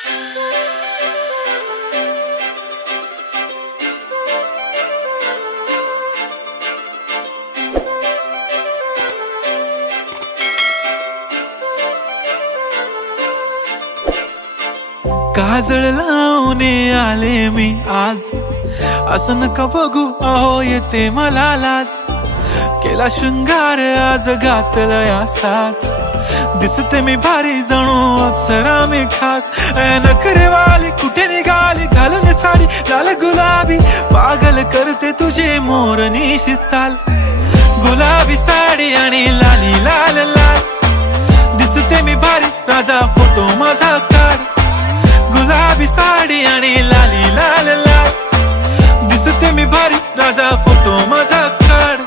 काजळ लावून आले मी आज, असं नका बघू अहो येते मला लाज. केला शृंगार आज घातला असाच, दिसते मी भारी जणू अप्सरा मी खास. नखरेवाली कुठे निघाली घालून साडी लाल गुलाबी, पागल करते तुझे मोरनीशी चाल. गुलाबी साडी आणि लाली लाल लाल, दिसते मी भारी राजा फोटो माझा काढ. गुलाबी साडी आणि लाली लाल लाल, दिसते मी भारी राजा फोटो माझा काढ.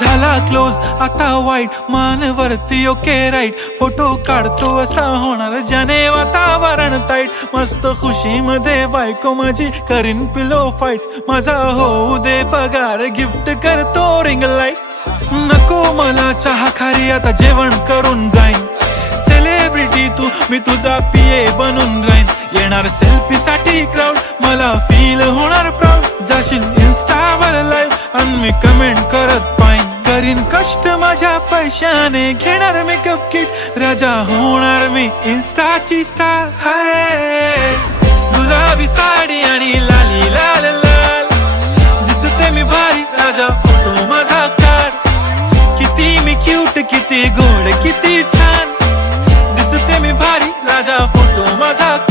झाला क्लोज आता वाईट, मानवरती ओके राईट. फोटो काढतो असा होणार ज्याने वातावरण ताईट. मस्त खुशी मध्ये बायको माझी करीन पिलो फाईट. माझा होऊ दे पगार गिफ्ट करतो रिंग लाईट. नको मला चहा खारी आता जेवण करून जाईन. सेलिब्रिटी तू मी तुझा पिये बनून राहीन. येणार सेल्फी साठी क्राऊड मला फील होणार प्राऊड. जाशील इन्स्टावर लाईव्ह आणि मी कमेंट करत पाईन. करीन कष्ट माझ्या पैशाने घेणार मेकअप किट. राजा होणार मी इन्स्टाची स्टार. हाय गुलाबी साडी आणि लाली लाल लाल, दिसते मी भारी राजा फोटो माझा काढ. किती मी क्यूट किती गोड किती छान, दिसते मी भारी राजा फोटो माझा काढ.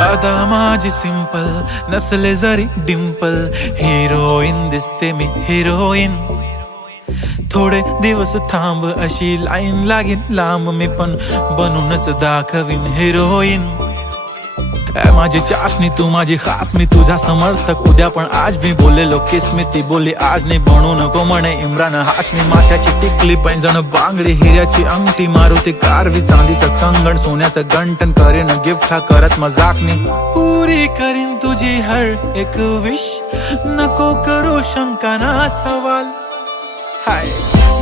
आता माझी सिंपल नसले जरी डिंपल, हिरोईन दिसते मी हिरोईन. थोडे दिवस थांब अशी लाईन लागेल लांब, मी पण बनूनच दाखवीन हिरोईन. माझी चाशनी तू माझी खास, मी तुझा समर्थक उद्या पण आज. मी बोललेलो किस मी ती बोली आज नाही. बनू नको म्हणे इम्रान हाशमी. माथ्याची टिकली पैंजण बांगडी, हिऱ्याची अंगठी, मारुती कारवी, चांदीचं कंगण, सोन्याचं गंटन. करेन गिफ्ट हा करत मजाकनी. पुरी करीन तुझी हर एक विश, नको करू शंका ना सवाल. हाय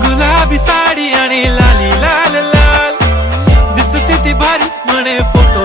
गुलाबी साडी आणि लाली लाल लाल, दिसते ती भारी म्हणे फोटो